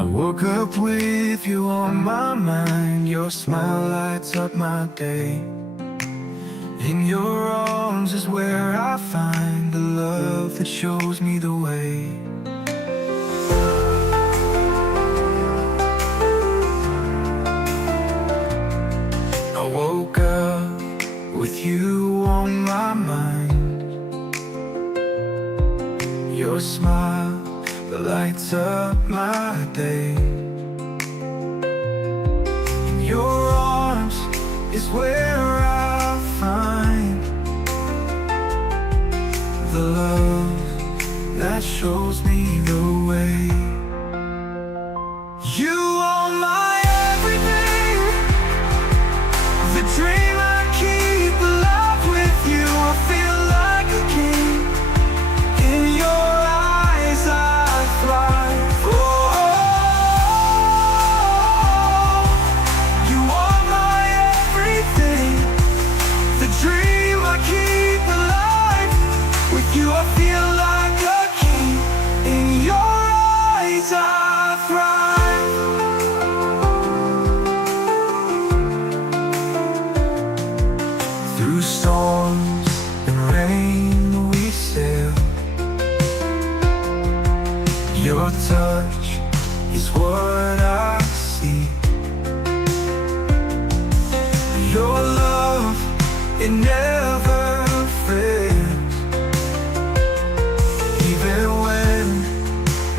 I woke up with you on my mind. Your smile lights up my day. In your arms is where I find the love that shows me the way. I woke up with you on my mind. Your smile that lights up my day. In your arms is where I find the love that shows me the way. You are my everything, the dream I keep alive with you. I feel like a king. In your eyes I thrive. Oh, you are my everything, the dream I keep alive. With you I feel like a king. In your eyes I thrive. Through storms and rain we sail. Your touch is what I see. Your love, it never fails. Even when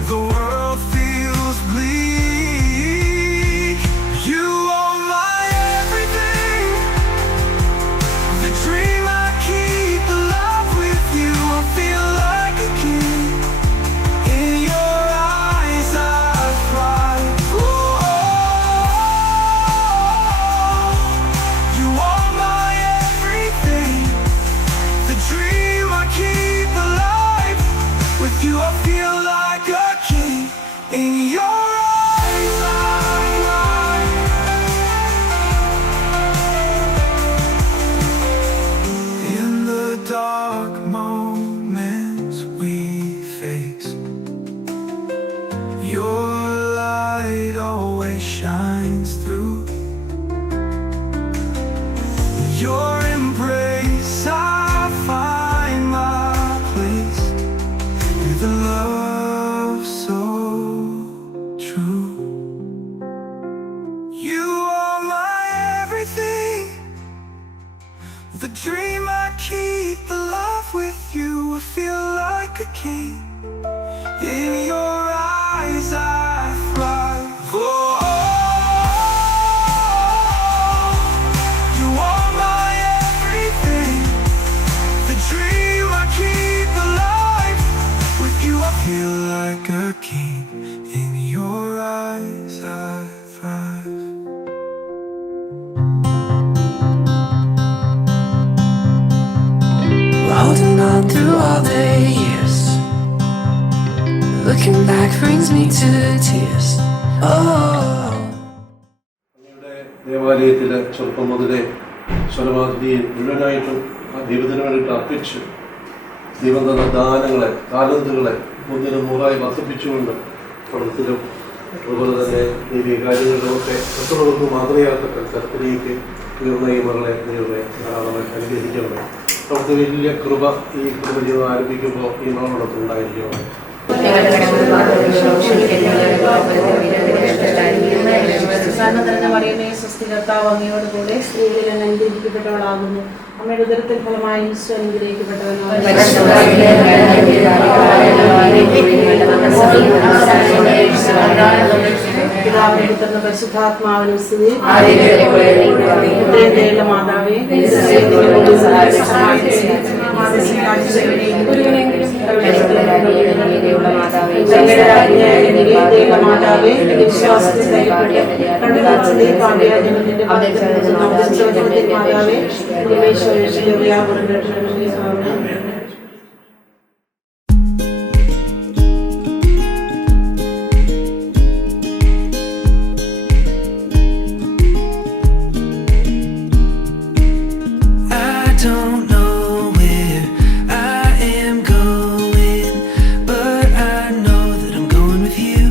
the world feels bleak, you are my everything, the dream I keep alive with you. I feel like a king. In your eyes I thrive. Oh, you are my everything, the dream I keep alive. With you I feel like a king. In your eyes I thrive. In the dark moments we face, your light always shines through. Your embrace I find my place, with a love so true. You are my everything, the dream I keep alive with you. I feel like a king. In your eyes I thrive. Oh, you are my everything, the dream I keep alive. With you I feel like a king. In your eyes I thrive. Holding on through all the years, looking back brings me to tears. Oh, അങ്ങയുടെ ദേവാലയത്തിൽ ചെറുപ്പം മുതലേ സ്വരമാതിരിയിൽ മുഴുവനായിട്ടും ആ ദൈവത്തിന് വേണ്ടിയിട്ട് അർപ്പിച്ച് ദൈവം തന്ന ദാനങ്ങളെ താലന്തുകളെ ഒന്നിനും നൂറായി വർദ്ധിപ്പിച്ചുകൊണ്ട് പഠനത്തിലും അതുപോലെ തന്നെ ദൈവിക കാര്യങ്ങളിലുമൊക്കെ മറ്റുള്ളവർക്ക് മാതൃകയാകത്തക്ക തരത്തിലേക്ക് ഉയർന്ന ഈ മകളെ ദൈവമേ ധാരാളമായി അനുഗ്രഹിക്കണം. അവിടുത്തെ വലിയ കൃപ ഈ കുടുംബജീവിതം ആരംഭിക്കുമ്പോൾ ഈ മകളോടൊപ്പം ഉണ്ടായിരിക്കണം. അങ്ങയോടുകൂടെ സ്ത്രീകളിൽ അനുഗ്രഹിക്കപ്പെട്ടവളാകുന്നു. അമ്മയുടെ ഉദരത്തിൽ ഫലമായി ഈശോ അനുഗ്രഹിക്കപ്പെട്ടവനാണ്. പിതാവിനും പുത്രനും പരിശുദ്ധാത്മാവിനും സ്തുതി. ദൈവത്തിന്റെ മാതാവേ, മാതാവേ, വിശ്വാസത്തിൽ മാതാവേ, don't know where I am going, but I know that I'm going with you.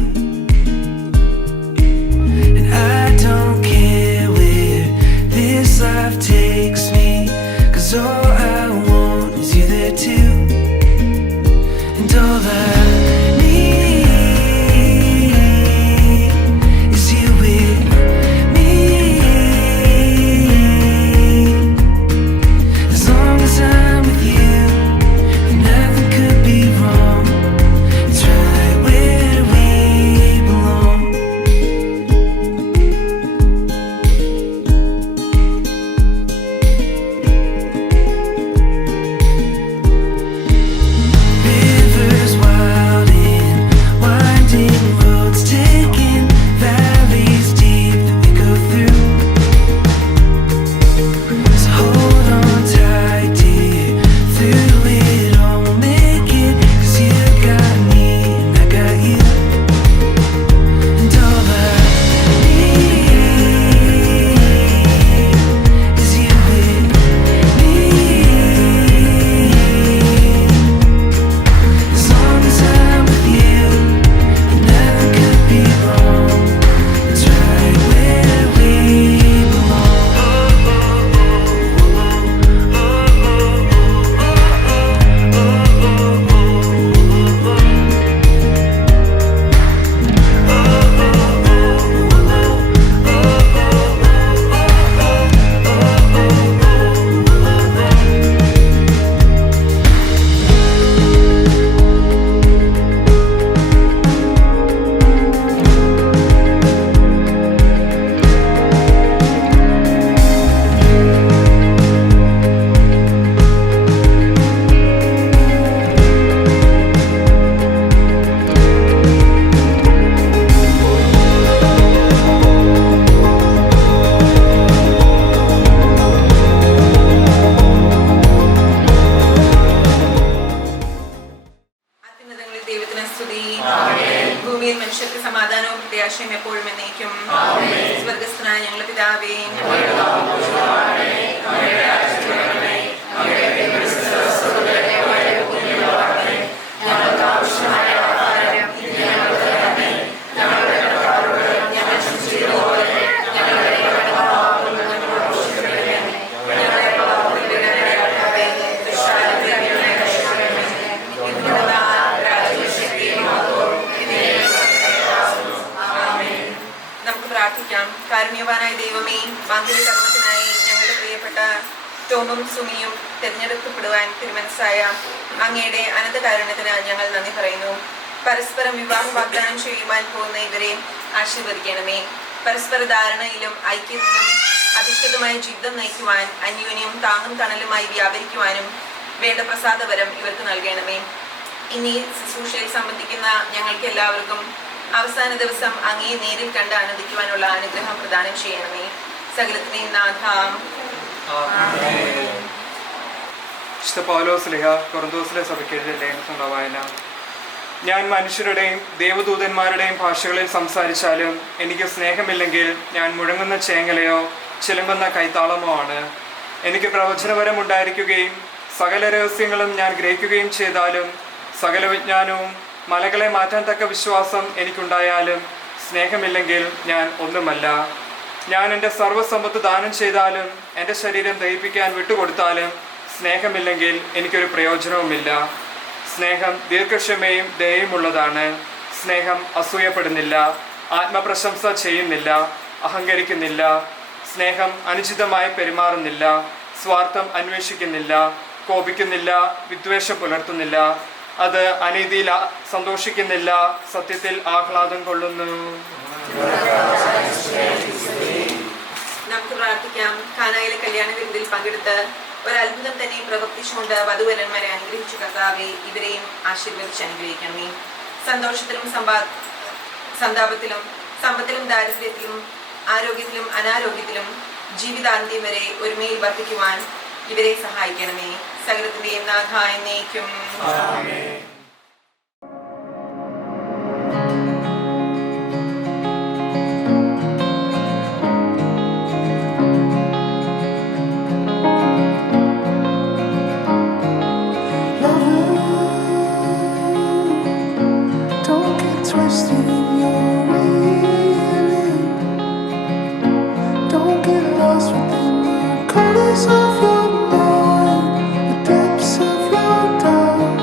ഭൂമിയിൽ മനുഷ്യർക്ക് സമാധാനവും പ്രത്യാശയും എപ്പോഴും എന്നേക്കും. സ്വർഗസ്ഥനായ ഞങ്ങളുടെ പിതാവേ, കാരുണ്യവാനായ ദൈവമേ, മാന്ത്രിക കർമ്മത്തിനായി ഞങ്ങളുടെ പ്രിയപ്പെട്ട ടോമും സുമിയും തിരഞ്ഞെടുക്കപ്പെടുവാൻ തിരുമനസ്സായ അങ്ങയുടെ അനന്ത കാരുണ്യത്തിന് ഞങ്ങൾ നന്ദി പറയുന്നു. പരസ്പരം വിവാഹ വാഗ്ദാനം ചെയ്യുവാൻ പോകുന്ന ഇവരെ ആശീർവദിക്കണമേ. പരസ്പര ധാരണയിലും ഐക്യത്തിലും അധിഷ്ഠിതമായ ജീവിതം നയിക്കുവാൻ അന്യോന്യം താങ്ങും തണലുമായി വ്യാപരിക്കുവാനും വേണ്ട പ്രസാദവരം ഇവർക്ക് നൽകണമേ. ഇനി ശുശ്രൂഷയിൽ സംബന്ധിക്കുന്ന ഞങ്ങൾക്ക് എല്ലാവർക്കും അവസാന ദിവസം അങ്ങയെ നേരിൽ കണ്ട് ആനന്ദിക്കുവാനുള്ള അനുഗ്രഹം പ്രദാനം ചെയ്യണമേ. സകലത്തിനെയും നാഥ. വിശുദ്ധ പൗലോസ് ശ്ലീഹ കൊറിന്തോസിലെ സഭയ്ക്ക് എഴുതിയ ലേഖനത്തിലുള്ള വായന. ഞാൻ മനുഷ്യരുടെയും ദേവദൂതന്മാരുടെയും ഭാഷകളിൽ സംസാരിച്ചാലും എനിക്ക് സ്നേഹമില്ലെങ്കിൽ ഞാൻ മുഴങ്ങുന്ന ചേങ്ങലയോ ചിലമ്പുന്ന കൈത്താളമോ ആണ്. എനിക്ക് പ്രവചനപരം ഉണ്ടായിരിക്കുകയും സകല രഹസ്യങ്ങളും ഞാൻ ഗ്രഹിക്കുകയും ചെയ്താലും സകല വിജ്ഞാനവും മലകളെ മാറ്റാൻ തക്ക വിശ്വാസം എനിക്കുണ്ടായാലും സ്നേഹമില്ലെങ്കിൽ ഞാൻ ഒന്നുമല്ല. ഞാൻ എൻ്റെ സർവ്വസമ്പത്ത് ദാനം ചെയ്താലും എൻ്റെ ശരീരം ദഹിപ്പിക്കാൻ വിട്ടുകൊടുത്താലും സ്നേഹമില്ലെങ്കിൽ എനിക്കൊരു പ്രയോജനവുമില്ല. സ്നേഹം ദീർഘക്ഷമയും ദയയുമുള്ളതാണ്. സ്നേഹം അസൂയപ്പെടുന്നില്ല, ആത്മപ്രശംസ ചെയ്യുന്നില്ല, അഹങ്കരിക്കുന്നില്ല. സ്നേഹം അനുചിതമായി പെരുമാറുന്നില്ല, സ്വാർത്ഥം അന്വേഷിക്കുന്നില്ല, കോപിക്കുന്നില്ല, വിദ്വേഷം പുലർത്തുന്നില്ല. അത് അനീതിയിൽ സന്തോഷിക്കുന്നില്ല, സത്യത്തിൽ ആഹ്ലാദം കൊള്ളുന്നു. നമുക്ക് പ്രാർത്ഥിക്കാം. കാനായിലെ കല്യാണ വിരുന്നിൽ പങ്കെടുത്ത് ഒരത്ഭുതം തന്നെ പ്രവർത്തിച്ചുകൊണ്ട് വധുവരന്മാരെ അനുഗ്രഹിച്ചു കർത്താവേ, ഇവരെയും ആശീർവദിച്ച് അനുഗ്രഹിക്കണമേ. സന്തോഷത്തിലും സന്താപത്തിലും സമ്പത്തിലും ദാരിദ്ര്യത്തിലും ആരോഗ്യത്തിലും അനാരോഗ്യത്തിലും ജീവിതാന്ത്യം വരെ ഒരുമയിൽ വർദ്ധിക്കുവാൻ ഇവരെ സഹായിക്കണമേ. സകലത്തിന്റെയും നാഥ എന്നേക്കും. Of your mind, the depths of your doubt.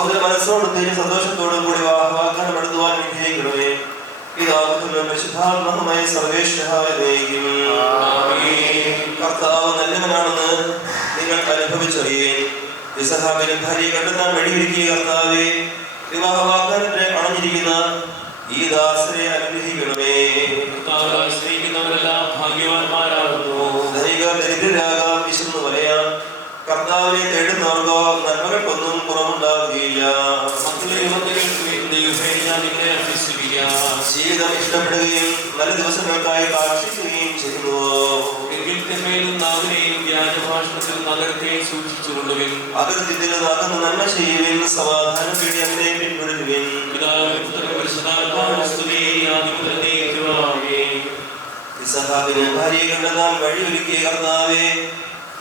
സഹോദര മനസ്സോടും സന്തോഷത്തോടും കൂടി വാഗ്ദാനം എടുത്തുവാൻ വിജയിക്കണമേ. പിതാവിനും പരിശുദ്ധാത്മാവുമായ സർവേശ്വരനായിരിക്കും. കർത്താവ് നല്ലവനാണെന്ന് നിങ്ങൾ അനുഭവിച്ചറിയേ. ഇസഹാക്കിന്റെ ഭാര്യയെ കണ്ടെത്താൻ വഴിയൊരുക്കിയ കർത്താവേ, വിവാഹ വാഗ്ദാനത്തിന് അണഞ്ഞിരിക്കുന്ന ഈ ദാസരെ അനുഗ്രഹിക്കണമേ. സ്നേഹിക്കുന്നവരെല്ലാം ഭാഗ്യവാന്മാരാകുന്നു. ധനികർ ദരിദ്രരാകാം, വിശന്നു വലയാം. കർത്താവിനെ തേടുന്നവർക്കോ നന്മകൾക്കൊന്നും കുറവുണ്ടാവുകയില്ല. ജീവിതം ഇഷ്ടപ്പെടുകയും നല്ല ദിവസങ്ങൾക്കായി കാക്ഷിക്കുകയും ചെയ്യുന്നു. അകൃത്യത്തിന് നന്മ ചെയ്യുവിൻ, സമാധാനം വേണ്ടി അങ്ങനെ പിന്തുടരുവിൻ. ഇസഹാക്കിന് ഭാര്യയെ കണ്ടെത്താൻ വഴിയൊരുക്കിയ കർത്താവേ,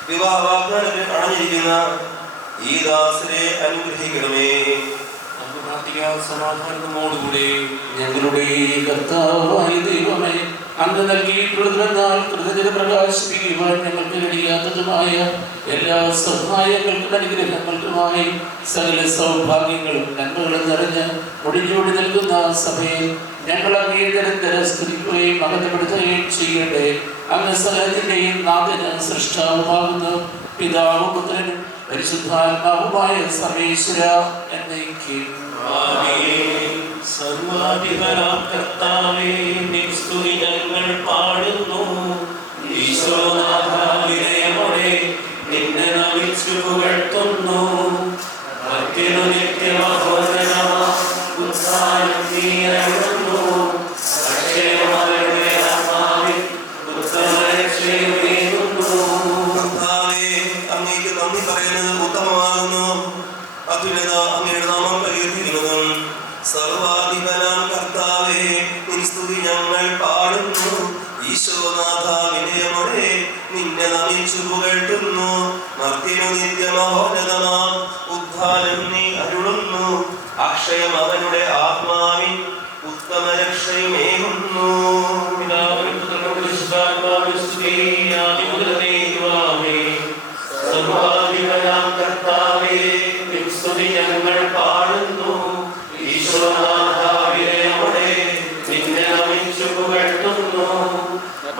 വിവാഹ വാഗ്ദാനത്തിൽ അണഞ്ഞിരിക്കുന്ന ഈ ദാസരെ അനുഗ്രഹിക്കണമേ. സമാധാനത്തോടുകൂടി ഞങ്ങളുടെ കർത്താവായ ദൈവമേ, അങ്ങ് നൽകിയിട്ടുള്ളതിനാൽ കൃതജ്ഞത പ്രകാശിപ്പിക്കുവാൻ ഞങ്ങൾക്ക് കഴിയാത്തതുമായ എല്ലാ സഹായങ്ങൾക്കും അനുഗ്രഹങ്ങൾക്കുമായി സകല സൗഭാഗ്യങ്ങളും നന്മകളും നിറഞ്ഞ് ഒടിഞ്ഞോടി നിൽക്കുന്ന സഭയിൽ ഞങ്ങൾ അങ്ങേ നിരന്തരം സ്തുതിക്കുകയും മഹത്വപ്പെടുത്തുകയും ചെയ്യട്ടെ. അങ്ങ് സകലത്തിന്റെയും നാഥനും സൃഷ്ടാവുമാകുന്നു. പിതാവും പുത്രനും പരിശുദ്ധാത്മാവുമായ സർവേശ്വര എന്നേക്കും. സർവാധിപനാം കർത്താവേ, നിൻ സ്തുതി ഞങ്ങൾ പാടുന്നു. ഈശോനാഥാവിനയമോടെ നിന്നെ നമിച്ചു പുകഴ്ത്തുന്നു. മർത്യനു നിത്യമഹോന്നതമാം ഉത്ഥാനം നീ അരുളുന്നു. അക്ഷയമവരുടെ ആത്മാവിൽ ഉത്തമരക്ഷയുമേകുന്നു. കർത്താവേ, അങ്ങേക്ക് നന്ദി പറയുന്നത് ഉത്തമമാകുന്നു. അത്യുന്നത അങ്ങയുടെ നാമം പരിഹരിക്കുന്നതും. സർവാധിപനാം കർത്താവേ, നിൻ സ്തുതി ഞങ്ങൾ പാടുന്നു. ഈശോനാഥ വിനയമോടെ നിന്നെ നമിച്ചു പുകഴ്ത്തുന്നു. മർത്യനു നിത്യമഹോന്നതമാം ഉദ്ധാനം നീ അരുളുന്നു. അക്ഷയം അവനുടെ ആത്മാവിൻ ഉത്തമരക്ഷയുമേകുന്നു. സർവാധിപനാം കർത്താവേ, നിൻ സ്തുതി ഞങ്ങൾ പാടുന്നു. ഈശോനാഥാവിനയമോടെ നിന്നെ നമിച്ചു പുകഴ്ത്തുന്നു.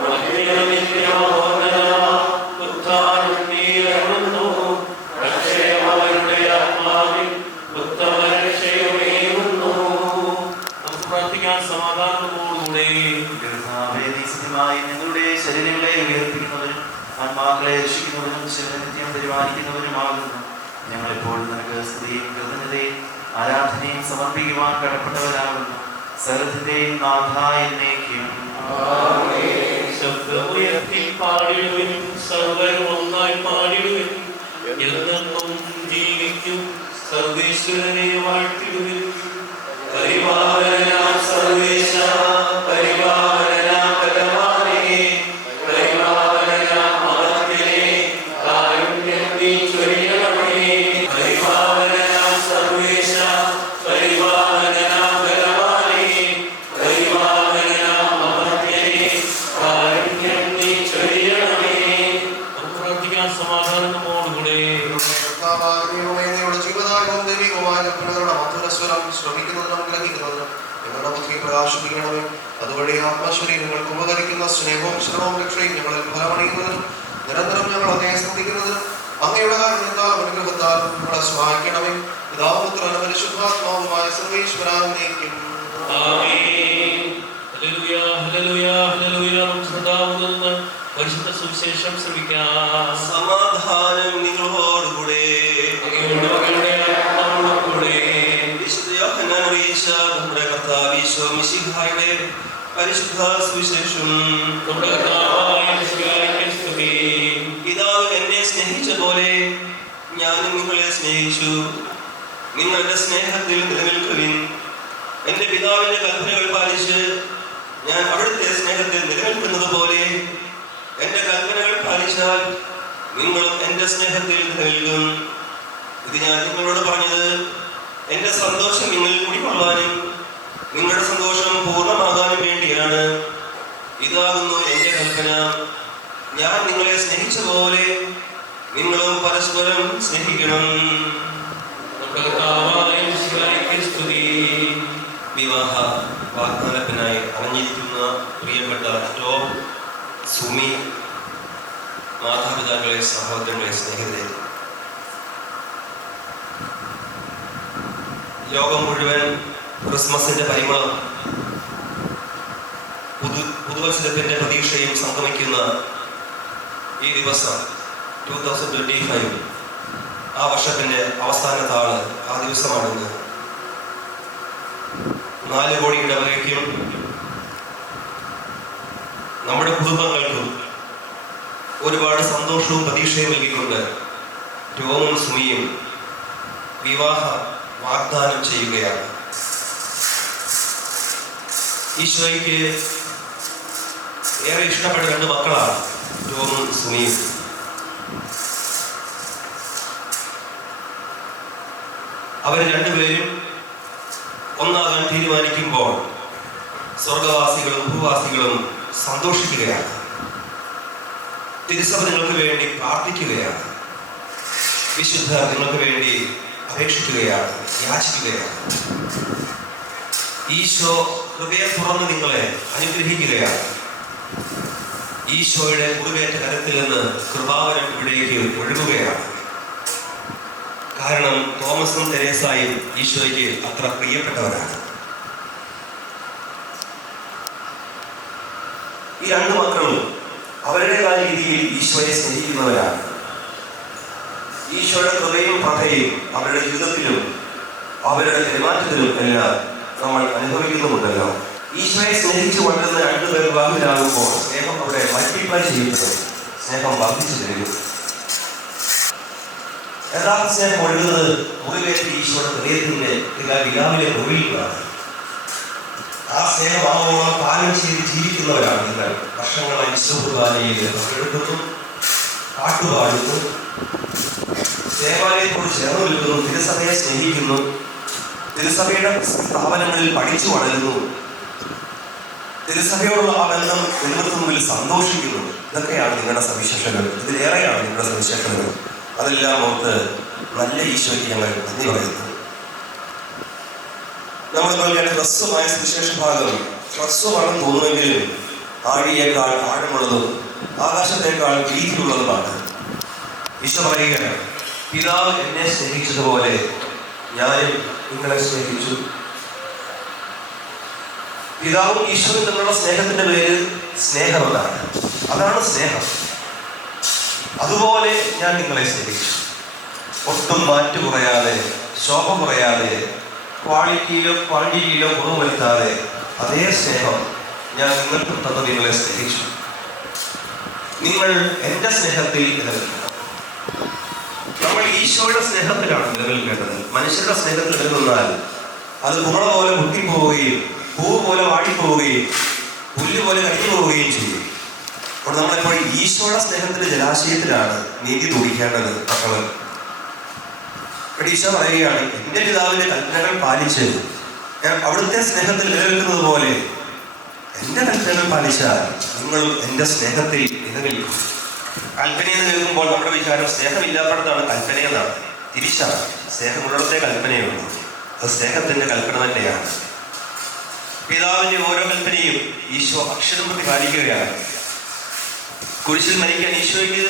മർത്യനു നിത്യമഹോന്നതമാം ഉദ്ധാനം നീ അരുളുന്നു. അക്ഷയം അവനുടെ ആത്മാവിൻ ഉത്തമരക്ഷയുമേകുന്നു. നമുക്ക് പ്രാർത്ഥിക്കാൻ സമാധാനത്തോടുകൂടെ. നിങ്ങളുടെ ശരീരങ്ങളെ ഉയർപ്പിക്കുന്നവരും ആത്മാക്കളെ രക്ഷിക്കുന്നവരും ശരീരനിത്യം പരിപാലിക്കുന്നവരുമാകുന്നു. ഞങ്ങളിപ്പോൾ നിനക്ക് സ്തുതിയും കൃതജ്ഞതയും ആരാധനയും സമർപ്പിക്കുവാൻ കടപ്പെട്ടവരാകുന്നു. സകലത്തിന്റെയും നാഥ എന്നേക്കും. ശബ്ദമുയർത്തി പാടിടുവിൻ, സർവ്വരും ഒന്നായി പാടിടുവിൻ. എന്നെന്നും ജീവിക്കും സർവേശ്വരനെ വാഴ്ത്തിടുവിൻ. പരിപാലനാം സർവേശ, പരിപാലനാം ഭഗവാനേ, പരിപാലനാം മഹത്വനേ, കാരുണ്യം നീ ചൊരിയണമേ. പരിപാലനാം സർവേശ, പരിപാലനാം ഭഗവാനേ, പരിപാലനാം മഹത്വനേ, കാരുണ്യം നീ ചൊരിയണമേ. നമുക്ക് പ്രാർത്ഥിക്കാൻ സമാധാനത്തോടുകൂടെ. ജീവനായകവും ദൈവികവുമായ കൽപ്പനകളുടെ മധുരസ്വരം ശ്രമിക്കുന്നതിനും ഗ്രഹിക്കുന്നതിനും ഞങ്ങളുടെ ബുദ്ധി പ്രകാശിപ്പിക്കണമേ. അതുവഴി ആത്മശരീരങ്ങൾക്ക് ഉപകരിക്കുന്ന സ്നേഹവും ശ്രമവും രക്ഷയും ഞങ്ങളിൽ ഫലമണിയുന്നതിനും നിരന്തരം ഞങ്ങൾ അതേ സ്മരിക്കുന്നതിനും അങ്ങയുടെ കാരുണ്യത്താലും അനുഗ്രഹത്താലും ഞങ്ങളെ സഹായിക്കണമേ. പിതാപുത്രനും പരിശുദ്ധാത്മാവുമായ സർവേശ്വരാനേക്കും. പരിശുദ്ധ സുവിശേഷം ശ്രമിക്കാം. സമാധാനം നിങ്ങളോടുകൂടെ. വിശുദ്ധ യോഹന്നാൻ അറിയിച്ച നമ്മുടെ കർത്താവ് ഈശോ മിശിഹായുടെ പരിശുദ്ധ സുവിശേഷം. പിതാവ് എന്നെ സ്നേഹിച്ച പോലെ ഞാനും നിങ്ങളെ സ്നേഹിച്ചു. നിങ്ങളുടെ സ്നേഹത്തിൽ നിലനിൽക്കുവിൻ. എന്റെ പിതാവിന്റെ കൽപ്പനകൾ പാലിച്ച് ഞാൻ അവിടുത്തെ സ്നേഹത്തിൽ നിലനിൽക്കുന്നത് പോലെ എന്റെ കൽപ്പനകൾ പാലിച്ചാൽ നിങ്ങളും എന്റെ സ്നേഹത്തിൽ നിലനിൽക്കും. ഇത് ഞാൻ നിങ്ങളോട് പറഞ്ഞത് എന്റെ സന്തോഷം നിങ്ങളിൽ കുടികൊള്ളാനും നിങ്ങളുടെ സന്തോഷം പൂർണ്ണമാകാനും വേണ്ടിയാണ്. ഇതാകുന്നു എന്റെ കൽപ്പന, ഞാൻ നിങ്ങളെ സ്നേഹിച്ച പോലെ നിങ്ങളും പരസ്പരം സ്നേഹിക്കണം. കർത്താവായ സുമി, മാതാപിതാക്കളെ, സഹോദരങ്ങളെ, സ്നേഹിതരെ, ലോകം മുഴുവൻ ക്രിസ്മസിന്റെ പരിമളം, പുതുവത്സരത്തിന്റെ പ്രതീക്ഷയും സംഗമിക്കുന്ന ഈ ദിവസം 2025, ആ വർഷത്തിന്റെ അവസാന താള് ആ ദിവസമാണെന്ന് 4 കോടി ഇടവകയ്ക്കും നമ്മുടെ കുടുംബങ്ങൾക്കും ഒരുപാട് സന്തോഷവും പ്രതീക്ഷയും നൽകിക്കൊണ്ട് ടോമും സുമിയും വിവാഹ വാഗ്ദാനം ചെയ്യുകയാണ്. ഈശോയ്ക്ക് ഏറെ ഇഷ്ടപ്പെട്ട 2 മക്കളാണ് ടോമും സുമിയും. അവർ രണ്ടുപേരും ഒന്നാകാൻ തീരുമാനിക്കുമ്പോൾ സ്വർഗവാസികളും ഭൂവാസികളും സന്തോഷിക്കുകയാണ്. തിരുസഭ നിങ്ങൾക്ക് വേണ്ടി പ്രാർത്ഥിക്കുകയാണ്. വിശുദ്ധർ നിങ്ങൾക്ക് വേണ്ടി അപേക്ഷിക്കുകയാണ്, യാചിക്കുകയാണ്. ഈശോ ഹൃദയം തുറന്ന് നിങ്ങളെ അനുഗ്രഹിക്കുകയാണ്. ഈശോയുടെ മുറിവേറ്റ കരത്തിൽ നിന്ന് കൃപാവരം ഇവിടേക്ക് ഒഴുകുകയാണ്. കാരണം തോമസും തെരേസായും ഈശോയ്ക്ക് അത്ര പ്രിയപ്പെട്ടവരാണ്. ഈ 2 മക്കളും അവരുടേതായ രീതിയിൽ ഈശോയെ സ്നേഹിക്കുന്നവരാണ്. ഈശോയുടെ കൃപയും പ്രഭയും അവരുടെ ജീവിതത്തിലും അവരുടെ പെരുമാറ്റത്തിലും എല്ലാം നമ്മൾ അനുഭവിക്കുന്നുമുണ്ടല്ലോ. ഈശോയെ സ്നേഹിച്ചു കൊണ്ടിരുന്ന 2 പേർ വിവാഹിതരാകുമ്പോൾ സ്നേഹം അവിടെ മൾട്ടിപ്ലൈ ചെയ്യപ്പെടും, സ്നേഹം വർദ്ധിച്ചു തരും. യഥാർത്ഥ സ്നേഹം ഒഴുകുന്നത് മുറിവേറ്റ ഈശോയുടെ ഹൃദയത്തിന്റെ വിലാവിലെ മുറിയിലാണ്. ആ സ്നേഹമാവോളം പാലം ചെയ്ത് ജീവിക്കുന്നവരാണ് നിങ്ങൾ. വർഷങ്ങളായി ഈശോകുർബാനയിൽ പങ്കെടുക്കുന്നു, പാട്ടുപാടുന്നു, ദേവാലയത്തോട് ചേർന്ന് നിൽക്കുന്നു, തിരുസഭയെ സ്നേഹിക്കുന്നു, തിരുസഭയുടെ സ്ഥാപനങ്ങളിൽ പഠിച്ചു വളരുന്നു, തിരുസഭയോടുള്ള ആ ബന്ധം നിലനിർത്തുന്നതിൽ സന്തോഷിക്കുന്നു. ഇതൊക്കെയാണ് നിങ്ങളുടെ സവിശേഷതകൾ. ഇതിലേറെയാണ് നിങ്ങളുടെ സവിശേഷതകൾ. അതെല്ലാം ഓർത്ത് നല്ല ഈശോയ്ക്ക് ഞങ്ങൾ നന്ദി പറയുന്നു. നമ്മൾ നൽകിയ ഹ്രസ്വമായ സുവിശേഷ ഭാഗം ഹ്രസ്വമാണെന്ന് തോന്നുമെങ്കിലും ആഴിയേക്കാൾ ആഴമുള്ളതും ആകാശത്തേക്കാൾ വീതിയുള്ളതുമാണ്. ഈശോ പറയുകയാണ്, പിതാവ് എന്നെ സ്നേഹിച്ചതുപോലെ ഞാനും നിങ്ങളെ സ്നേഹിച്ചു. പിതാവും ഈശോയും തമ്മിലുള്ള സ്നേഹത്തിന്റെ പേര് സ്നേഹമെന്നാണ്. അതാണ് സ്നേഹം. അതുപോലെ ഞാൻ നിങ്ങളെ സ്നേഹിച്ചു. ഒട്ടും മാറ്റു കുറയാതെ, ശോഭ കുറയാതെ, ക്വാളിറ്റിയിലോ ക്വാണ്ടിറ്റിയിലോ കുറവ് വരുത്താതെ അതേ സ്നേഹം ഞാൻ നിങ്ങൾക്കും തന്നു നിങ്ങളെ സ്നേഹിച്ചു. നിങ്ങൾ എൻ്റെ സ്നേഹത്തിൽ നിലനിൽക്കണം. നമ്മൾ ഈശോയുടെ സ്നേഹത്തിലാണ് നിലനിൽക്കേണ്ടത്. മനുഷ്യരുടെ സ്നേഹത്തിൽ നിലനിന്നാൽ അത് കുമള പോലെ പൊട്ടിപ്പോവുകയും പൂവ് പോലെ വാടിപ്പോവുകയും പുല്ല് പോലെ കരിഞ്ഞു പോവുകയും ചെയ്യും. അപ്പോൾ നമ്മളെപ്പോഴും ഈശോയുടെ സ്നേഹത്തിന്റെ ജലാശയത്തിലാണ് നീതി തുടിക്കേണ്ടത്. മക്കള് ഈശോ പറയുകയാണ്, എൻ്റെ പിതാവിന്റെ കൽപ്പനകൾ പാലിച്ച് ഞാൻ അവിടുത്തെ സ്നേഹത്തിൽ നിലനിൽക്കുന്നത് പോലെ എൻ്റെ കൽപ്പനകൾ പാലിച്ചാൽ നിങ്ങളും എൻ്റെ സ്നേഹത്തിൽ നിലനിൽക്കും. കൽപ്പനയെന്ന് കേൾക്കുമ്പോൾ നമ്മുടെ വിചാരം സ്നേഹമില്ലാത്തടത്താണ് കൽപ്പനയെന്നാണ്. തിരിച്ചാണ്, സ്നേഹമുള്ളിടത്തെ കൽപ്പനയുള്ളൂ. അത് സ്നേഹത്തിന്റെ കൽപ്പന തന്നെയാണ്. പിതാവിന്റെ ഓരോ കൽപ്പനയും ഈശോ അക്ഷരം പ്രതി പാലിക്കുകയാണ്. കുരിശിൽ മരിക്കാൻ ഈശോയ്ക്ക്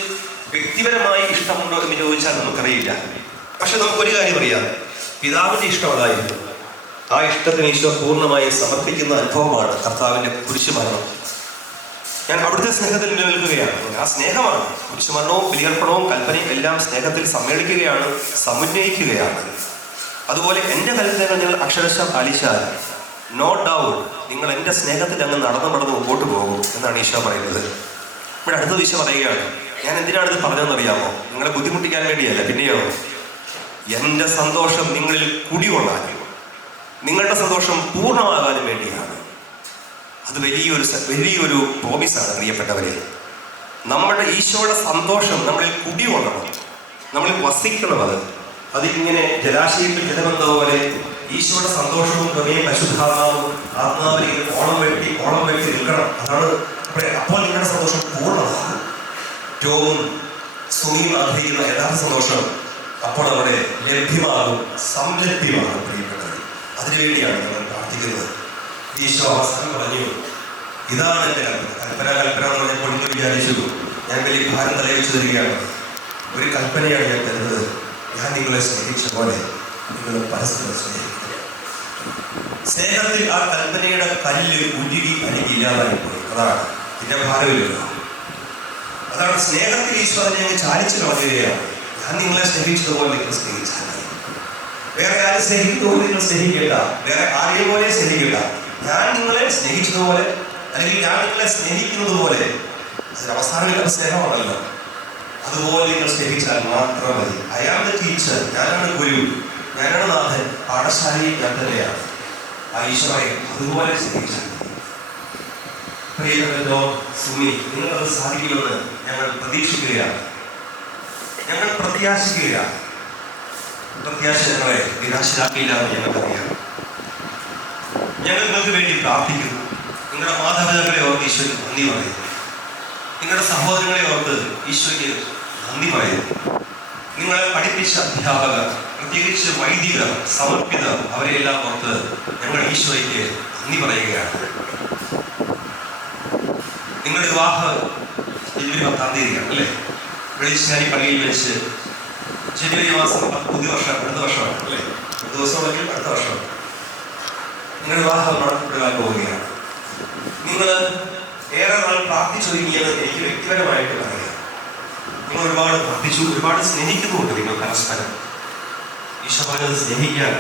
വ്യക്തിപരമായി ഇഷ്ടമുണ്ടോ എന്ന് ചോദിച്ചാൽ നമുക്കറിയില്ല. പക്ഷെ നമുക്കൊരു കാര്യം അറിയാം, പിതാവിന്റെ ഇഷ്ടം അതായിരുന്നു. ആ ഇഷ്ടത്തിന് ഈശോ പൂർണ്ണമായി സമർപ്പിക്കുന്ന അനുഭവമാണ് കർത്താവിന്റെ കുരിശുമരണം. ഞാൻ അവിടുത്തെ സ്നേഹത്തിൽ നിലനിൽക്കുകയാണ്. ആ സ്നേഹമാണ് കുരിശുമരണവും ബലിയർപ്പണവും കൽപ്പനയും എല്ലാം സ്നേഹത്തിൽ സമ്മേളിക്കുകയാണ്, സമുന്നയിക്കുകയാണ്. അതുപോലെ എൻ്റെ കൽപ്പനകൾ നിങ്ങൾ അക്ഷരശഃ പാലിച്ചാൽ നോ ഡൗട്ട് നിങ്ങൾ എൻ്റെ സ്നേഹത്തിൽ അങ്ങ് നടന്ന് മുമ്പോട്ട് പോകും എന്നാണ് ഈശോ പറയുന്നത്. ഇവിടെ അടുത്ത ഈശോ പറയുകയാണ്, ഞാൻ എന്തിനാണ് ഇത് പറഞ്ഞതെന്നറിയാമോ? നിങ്ങളെ ബുദ്ധിമുട്ടിക്കാൻ വേണ്ടിയല്ല, പിന്നെയോ എൻ്റെ സന്തോഷം നിങ്ങളിൽ കുടികൊള്ളാനും നിങ്ങളുടെ സന്തോഷം പൂർണ്ണമാകാനും വേണ്ടിയാണ്. അത് വലിയൊരു പ്രോമിസാണ് പ്രിയപ്പെട്ടവരെ. നമ്മുടെ ഈശോയുടെ സന്തോഷം നമ്മളിൽ കുടികൊള്ളണം, നമ്മളിൽ വസിക്കണം. അതിങ്ങനെ ജലാശയത്തിൽ ജലമെന്ന പോലെ ഈശോയുടെ സന്തോഷവും കൃപയും പരിശുദ്ധാത്മാവും ആത്മാവിനെ ഓളം വെട്ടി നിൽക്കണം. അതാണ് അപ്പോൾ നിങ്ങളുടെ സന്തോഷം പൂർണ്ണമാണ്. രോഗവും സുഖിയും ആഗ്രഹിക്കുന്ന യഥാർത്ഥ സന്തോഷം അപ്പോൾ നമ്മുടെ ലഭ്യമാകും, സംലഭ്യമാകും പ്രിയപ്പെട്ടവർ. അതിനുവേണ്ടിയാണ് നമ്മൾ പ്രാർത്ഥിക്കുന്നത്. ഈശോ അവസാനം പറഞ്ഞു, ഇതാണ് എൻ്റെ കൽപ്പന. കൽപ്പന എന്ന് പറഞ്ഞപ്പോൾ നിങ്ങൾ വിചാരിച്ചു ഞാൻ വലിയ ഭാരം തലയിച്ചു തരികയാണ്. ഒരു കൽപ്പനയാണ് ഞാൻ തരുന്നത്. ഞാൻ നിങ്ങളെ സ്നേഹിച്ച പോലെ നിങ്ങൾ പരസ്പരം സ്നേഹിക്കുക. സ്നേഹത്തിൽ ആ കൽപ്പനയുടെ കല്ല് ഉരുകി അരികി ഇല്ലാതായിപ്പോയി. അതാണ് ഇതിൻ്റെ ഭാരമില്ലല്ലോ. അതാണ് സ്നേഹത്തിൽ ഈശോ അതിനെ ചാലിച്ചു കളയുകയാണ്. ഞാൻ നിങ്ങളെ സ്നേഹിച്ചതുപോലെ നിങ്ങൾ സ്നേഹിച്ചാൽ മതി. വേറെ ആരും സ്നേഹിക്കുന്നതുപോലെ നിങ്ങൾ സ്നേഹിക്കേണ്ട, വേറെ ആരെയും പോലെ സ്നേഹിക്കേണ്ട. ഞാൻ നിങ്ങളെ സ്നേഹിച്ചതുപോലെ അല്ലെങ്കിൽ ഞാൻ നിങ്ങളെ സ്നേഹിക്കുന്നത് പോലെ, അതിന് അവസാനമില്ലാത്ത സ്നേഹമാണല്ലോ, അതുപോലെ നിങ്ങൾ സ്നേഹിച്ചാൽ മാത്രം മതി. ഐ ആം ദ ടീച്ചർ, ഞാനാണ് ഗുരു, ഞാനാണ് നാഥൻ, പാഠശാലയിൽ ഞാൻ തന്നെയാണ്. ആ ഈശോയെ അതുപോലെ സ്നേഹിച്ചാൽ മതി. പ്രിയപ്പെട്ട സുമി, നിങ്ങളത് സാധിക്കുമെന്ന് ഞങ്ങൾ പ്രതീക്ഷിക്കുകയാണ്, ഞങ്ങൾ പ്രത്യാശിക്കുകയാണ്. പ്രത്യാശ ഞങ്ങളെ നിരാശരാക്കിയില്ല എന്ന് ഞങ്ങൾക്കറിയാം. ഞങ്ങൾ നിങ്ങൾക്ക് വേണ്ടി പ്രാർത്ഥിക്കുന്നു. നിങ്ങളുടെ മാതാപിതാക്കളെ ഓർത്ത് ഈശോയ്ക്ക് നന്ദി പറയുന്നു. നിങ്ങളുടെ സഹോദരങ്ങളെ ഓർത്ത് ഈശോയ്ക്ക് നന്ദി പറയുന്നു. നിങ്ങളെ പഠിപ്പിച്ച അധ്യാപകർ, പ്രത്യേകിച്ച് വൈദികർ, സമർപ്പിതർ, അവരെയെല്ലാം ഓർത്ത് ഞങ്ങൾ ഈശോയ്ക്ക് നന്ദി പറയുകയാണ്. നിങ്ങളുടെ വിവാഹം ജനുവരി 10-ാം തീയതിയാണ് അല്ലേ? വെളിശ്ശേരി പള്ളിയിൽ വെച്ച് ജനുവരി മാസം പുതിയ വർഷം, അടുത്ത വർഷമാണ് അല്ലേ? ദിവസമാണെങ്കിൽ അടുത്ത വർഷം നിങ്ങളുടെ വിവാഹം നടത്തപ്പെടാൻ പോവുകയാണ്. നിങ്ങൾ ഏറെ നാൾ പ്രാർത്ഥിച്ചൊരുങ്ങിയത് എനിക്ക് വ്യക്തിപരമായിട്ട് അറിയാം. നിങ്ങൾ ഒരുപാട് പ്രാർത്ഥിച്ചു, ഒരുപാട് സ്നേഹിക്കുന്നുണ്ട് നിങ്ങൾ പരസ്പരം. ഈശോ പറഞ്ഞത് സ്നേഹിക്കാൻ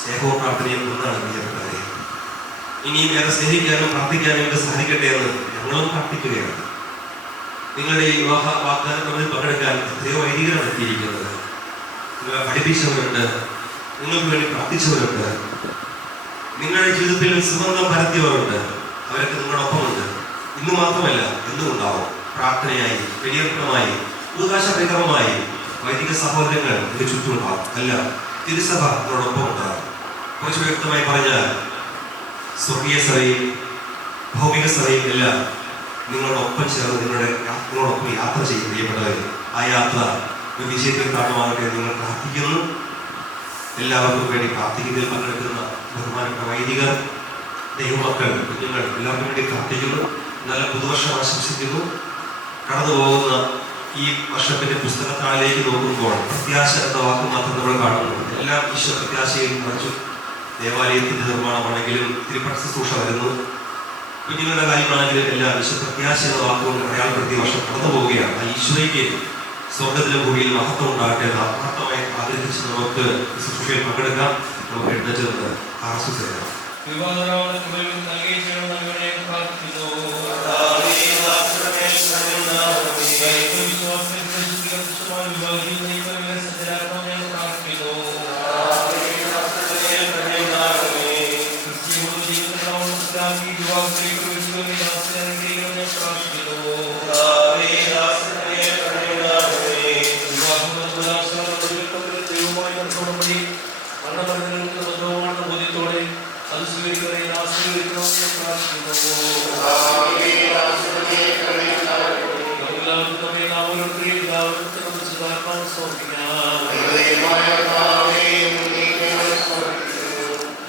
സ്നേഹവും പ്രാർത്ഥനയും ഒന്നാണ് പ്രിയപ്പെട്ടവരെ. ഇനിയും ഏറെ സ്നേഹിക്കാനും പ്രാർത്ഥിക്കാനും എനിക്ക് സാധിക്കട്ടെ എന്ന് ഞങ്ങളും പ്രാർത്ഥിക്കുകയാണ്. നിങ്ങളുടെ ഈ വിവാഹ വാഗ്ദാനങ്ങളിൽ പങ്കെടുക്കാൻ എത്രയോ വൈദികരാണ് എത്തിയിരിക്കുന്നത്. നിങ്ങളെ പഠിപ്പിച്ചവരുണ്ട്, നിങ്ങൾക്ക് വേണ്ടി പ്രാർത്ഥിച്ചവരുണ്ട്, നിങ്ങളുടെ ജീവിതത്തിൽ സുഗന്ധം പരത്തിയവരുണ്ട്. അവരൊക്കെ നിങ്ങളോടൊപ്പമുണ്ട്. ഇന്ന് മാത്രമല്ല, എന്നും ഉണ്ടാവും. പ്രാർത്ഥനയായി, വെടിയർപ്പണമായി, ഉദാശപ്രകരമായി വൈദിക സഹോദരങ്ങൾ ഇതിന് ചുറ്റുമുണ്ടാവും. അല്ല, തിരുസഭ നിങ്ങളോടൊപ്പം ഉണ്ടാവും. കുറച്ച് വ്യക്തമായി പറഞ്ഞാൽ സ്വർഗീയ സഭയും ഭൗമിക സഭയും എല്ലാം നിങ്ങളോടൊപ്പം ചേർന്ന് നിങ്ങളോടൊപ്പം യാത്ര ചെയ്യപ്പെട്ടവർ. ആ യാത്ര ഒരു വിജയത്തിൽ കാരണമാകട്ടെ നിങ്ങൾ പ്രാർത്ഥിക്കുന്നു. എല്ലാവർക്കും വേണ്ടി പ്രാർത്ഥിക്കുന്നതിൽ പങ്കെടുക്കുന്ന ബഹുമാനപ്പെട്ട വൈദികർ, ദൈവമക്കൾ, കുഞ്ഞുങ്ങൾ എല്ലാവർക്കും വേണ്ടി പ്രാർത്ഥിക്കുന്നു. നല്ല പുതുവർഷം ആശംസിക്കുന്നു. കടന്നു പോകുന്ന ഈ വർഷത്തിന്റെ പുസ്തകത്താളിലേക്ക് നോക്കുമ്പോൾ പ്രത്യാശ എന്ന വാക്ക് മാത്രം നമ്മൾ കാണുന്നു. എല്ലാം ഈശ്വര പ്രത്യാശയിൽ നിറച്ചു. ദേവാലയത്തിന്റെ നിർമ്മാണമാണെങ്കിലും തിരുപ്പട ശുശ്രൂഷ വരുന്നു, കുഞ്ഞുങ്ങളുടെ കാര്യമാണെങ്കിലും എല്ലാം ഈശ്വര പ്രത്യാശ എന്ന വാക്കുകൊണ്ട് അടയാളപ്പെടുത്തിയ വർഷം കടന്നു പോവുകയാണ്. ആ ഈശ്വരയ്ക്ക് സ്വർഗത്തിലെ ഭൂമിയിൽ മഹത്വം ഉണ്ടാകട്ടെ എന്ന് ആത്മാർത്ഥമായി ആഗ്രഹിച്ച് നമുക്ക് ശുശ്രൂഷയിൽ പങ്കെടുക്കാം. നമുക്ക് എഴുന്നേറ്റ് ആശ്വസിക്കാം.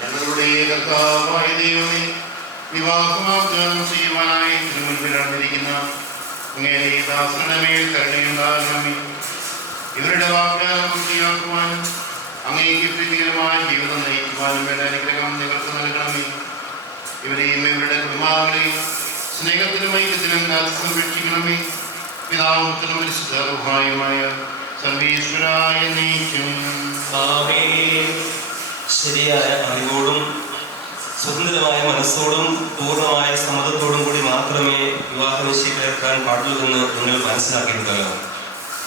ഞങ്ങളുടെ കർത്താവായ ദൈവമേ, വിവാഹവാഗ്ദാനം ചെയ്യുവാനായി തിരുമുൻപിലിരിക്കുന്ന അങ്ങയുടെ ദാസരുടെ മേൽ കരുണയുണ്ടാകണമേ. ഇവരുടെ വാഗ്ദാനം പൂർത്തിയാക്കുവാനും അങ്ങേക്ക് പ്രീതികരമായ ജീവിതം നയിക്കുവാനും വേണ്ട അനുഗ്രഹം നിങ്ങൾക്ക് നൽകണമേ. ഇവരെയും ഇവരുടെ കുടുംബാംഗങ്ങളെയും സ്നേഹത്തിനും ഐക്യത്തിനും സംരക്ഷിക്കണമേ. പിതാവും പുത്രനും പരിശുദ്ധമായ സർവീശ്വരായ നീക്കും. ശരിയായ അറിവോടും സ്വതന്ത്രമായ മനസ്സോടും പൂർണ്ണമായ സമ്മതത്തോടും കൂടി മാത്രമേ വിവാഹ നിശ്ചയിക്കാൻ പാടുള്ളൂവെന്ന് നിങ്ങൾ മനസ്സിലാക്കിയിട്ടുണ്ടല്ലോ.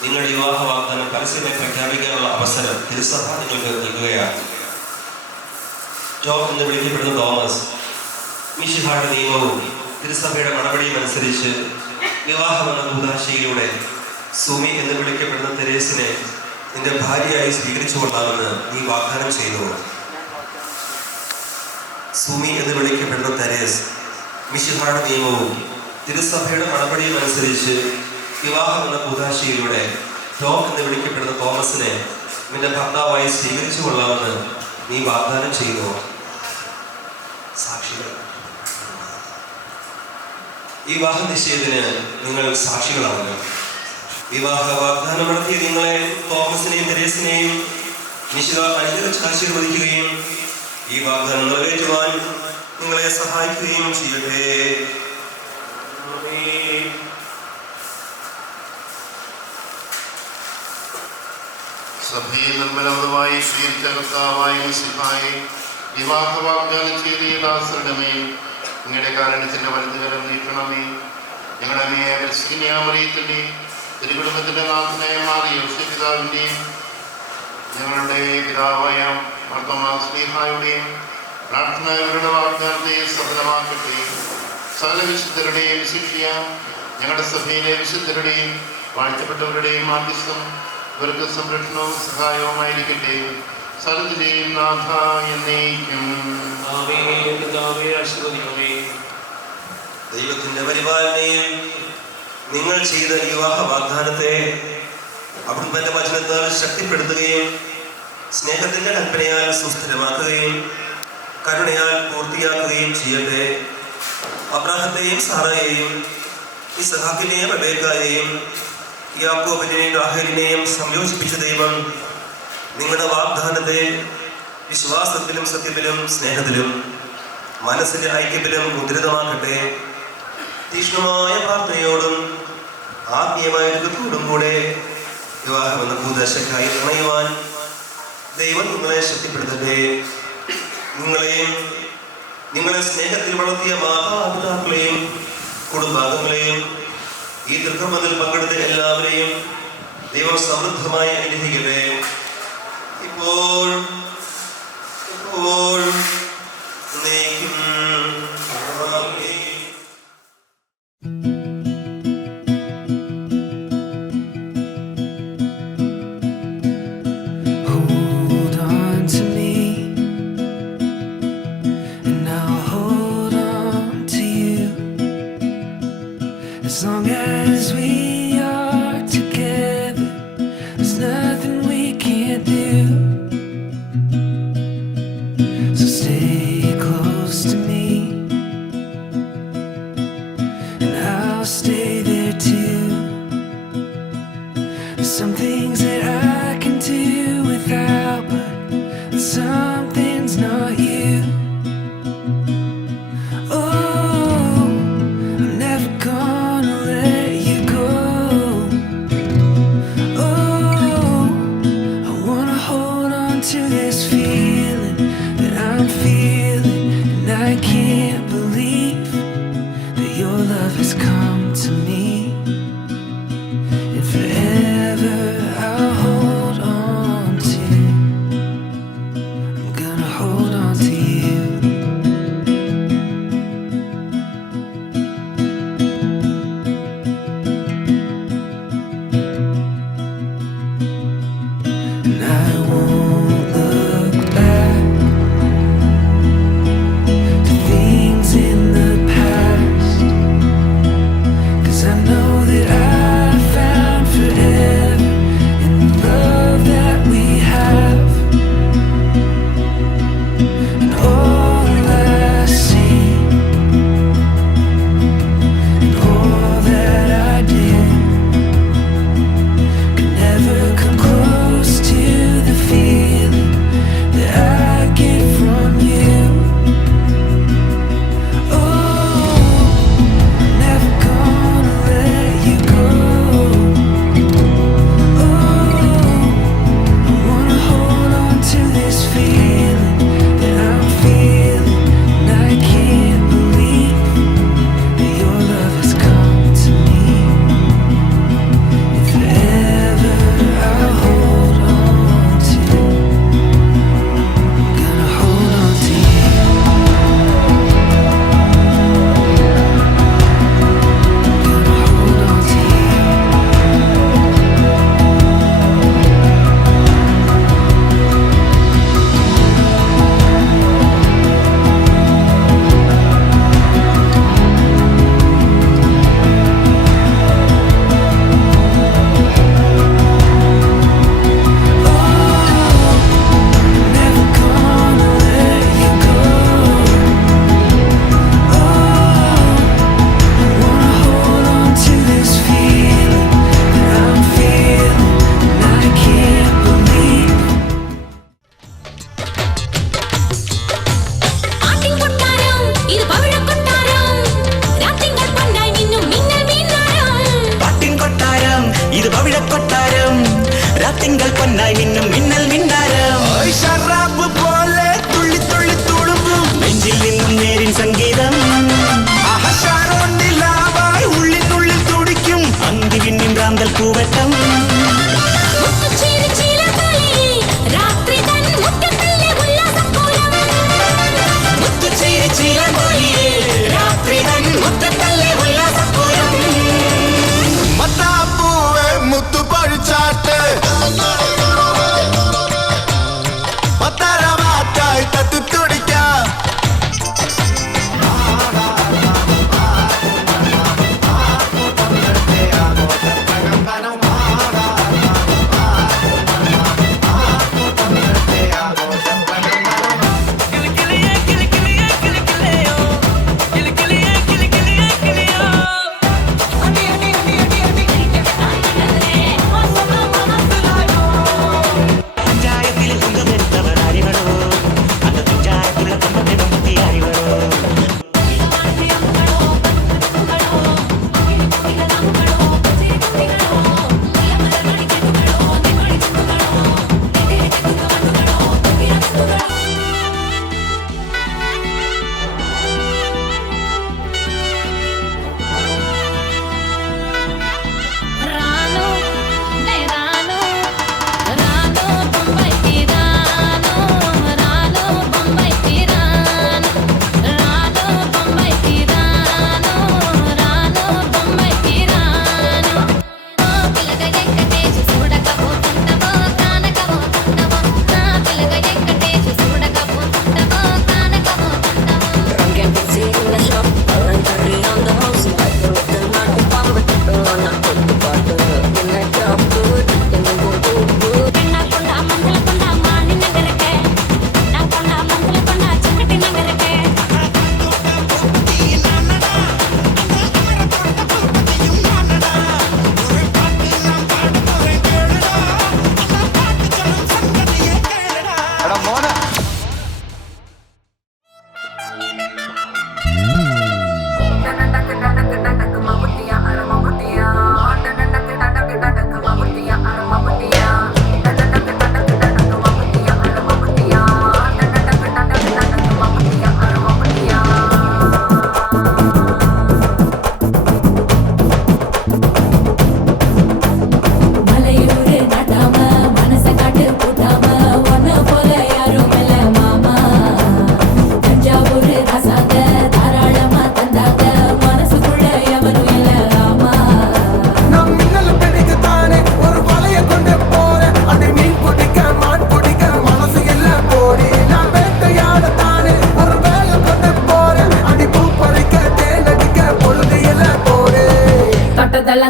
നിങ്ങളുടെ വിവാഹ വാഗ്ദാനം പരസ്യമായി പ്രഖ്യാപിക്കാനുള്ള അവസരം തിരുസഭ നിങ്ങൾക്ക് നൽകുകയാണ്. ജോബ് എന്ന് വിളിക്കപ്പെടുന്ന തോമസ്, മിശിഹായുടെ നിയമവും തിരുസഭയുടെ നടപടിയും അനുസരിച്ച് വിവാഹമെന്ന കൂതാശയിലൂടെ സുമി എന്ന് വിളിക്കപ്പെടുന്ന തെരേസിനെ നിന്റെ ഭാര്യയായി സ്വീകരിച്ചു കൊള്ളാമെന്ന് നീ വാഗ്ദാനം ചെയ്തു. സുമി എന്ന് വിളിക്കപ്പെടുന്ന തെരേസ് മിശിഹായുടെ നിയമവും തിരുസഭയുടെ നടപടിയും അനുസരിച്ച് വിവാഹം എന്ന കൂതാശയിലൂടെ ടോം എന്ന് വിളിക്കപ്പെടുന്ന തോമസിനെ നിന്റെ ഭർത്താവായി സ്വീകരിച്ചു കൊള്ളാമെന്ന് നീ വാഗ്ദാനം ചെയ്തു. സാക്ഷികൾ ഈ വിവാഹ നിശ്ചയത്തിന് നിങ്ങൾ സാക്ഷികളാണ്. വിവാഹ വാഗ്ദാനം നടത്തിയ നിങ്ങളെ തോമസിനെയും തെരേസിനെയും നിശ്ചിത അനുസരിച്ച് ആശീർവദിക്കുകയും ഈ വാഗ്ദാനം നിറവേറ്റുവാൻ നിങ്ങളെ സഹായിക്കുകയും ചെയ്യട്ടെ. സഭയിൽ നിർമ്മലമായി സ്വീകരിച്ച കർത്താവായ മിശിഹായെ വിവാഹ വാഗ്ദാനം ചെയ്ത ഈ ദാസരുടെ മേൽ നിങ്ങളുടെ കാരണത്തിന്റെ വലുതുകരം നീക്കണമേ. ഞങ്ങളുടെ മേൽ തിരുകുടുംബത്തിന്റെ നാഥനായ മാറിയ പിതാവിൻ്റെയും ഞങ്ങളുടെ പിതാവായ മാർത്തോമാസ്ലീഹായുടെയും പ്രാർത്ഥനകളുടെ വാഗ്ദാനത്തെ സഫലമാക്കട്ടെ. സകല വിശുദ്ധരുടെയും ശിഷ്യ ഞങ്ങളുടെ സഭയിലെ വിശുദ്ധരുടെയും വാഴ്ത്തപ്പെട്ടവരുടെയും മാധ്യസ്ഥം ഇവർക്ക് സംരക്ഷണവും സഹായവുമായിരിക്കട്ടെ. സകലത്തിന്റെയും നാഥ എന്നേക്കും. ദൈവത്തിന്റെ പരിപാലനയിൽ നിങ്ങൾ ചെയ്ത വിവാഹ വാഗ്ദാനത്തെ അവിടുന്ന് തന്റെ വചനത്താൽ ശക്തിപ്പെടുത്തുകയും സ്നേഹത്തിന്റെ കൽപ്പനയാൽ സുസ്ഥിരമാക്കുകയും കരുണയാൽ പൂർത്തിയാക്കുകയും ചെയ്യട്ടെ. അബ്രാഹത്തെയും സാറയെയും ഇസ്ഹാക്കിനെയും റബേക്കായെയും യാക്കോബിനെയും റാഹേലിനെയും സംയോജിപ്പിച്ച ദൈവം നിങ്ങളുടെ വാഗ്ദാനത്തെ വിശ്വാസത്തിലും സത്യത്തിലും സ്നേഹത്തിലും മനസ്സിന്റെ ഐക്യത്തിലും മുദ്രിതമാക്കട്ടെ. തീക്ഷ്ണമായ പ്രാർത്ഥനയോടും ആത്മീയമായ യുഗത്തോടും കൂടെ വിവാഹമെന്ന ഭൂദശക്കായി ഇണയുവാൻ ദൈവം നിങ്ങളെ ശക്തിപ്പെടുത്തട്ടെ. നിങ്ങളെയും നിങ്ങളെ സ്നേഹത്തിൽ വളർത്തിയ മാതാപിതാക്കളെയും കുടുംബാംഗങ്ങളെയും ഈ ദീർഘമതിൽ പങ്കെടുത്ത എല്ലാവരെയും ദൈവം സമൃദ്ധമായി അനുഗ്രഹിക്കട്ടെ. ഇപ്പോൾ Hold on to me, and I'll hold on to you. As long as we are together, there's nothing we can't do. So stay close to me. തിങ്കൾ പൊന്നായി മിന്നും മിന്നൽ മിന്നാരം ഷറാബ് പോലെ തുള്ളി തുള്ളി തുളുമ്പും നെഞ്ചിൽ നിന്നും നേരിൻ സംഗീതം ായി ഉള്ളിനുള്ളിൽ തുടിക്കും അന്തി പിന്നിൻ റാന്തൽ പൂവട്ടം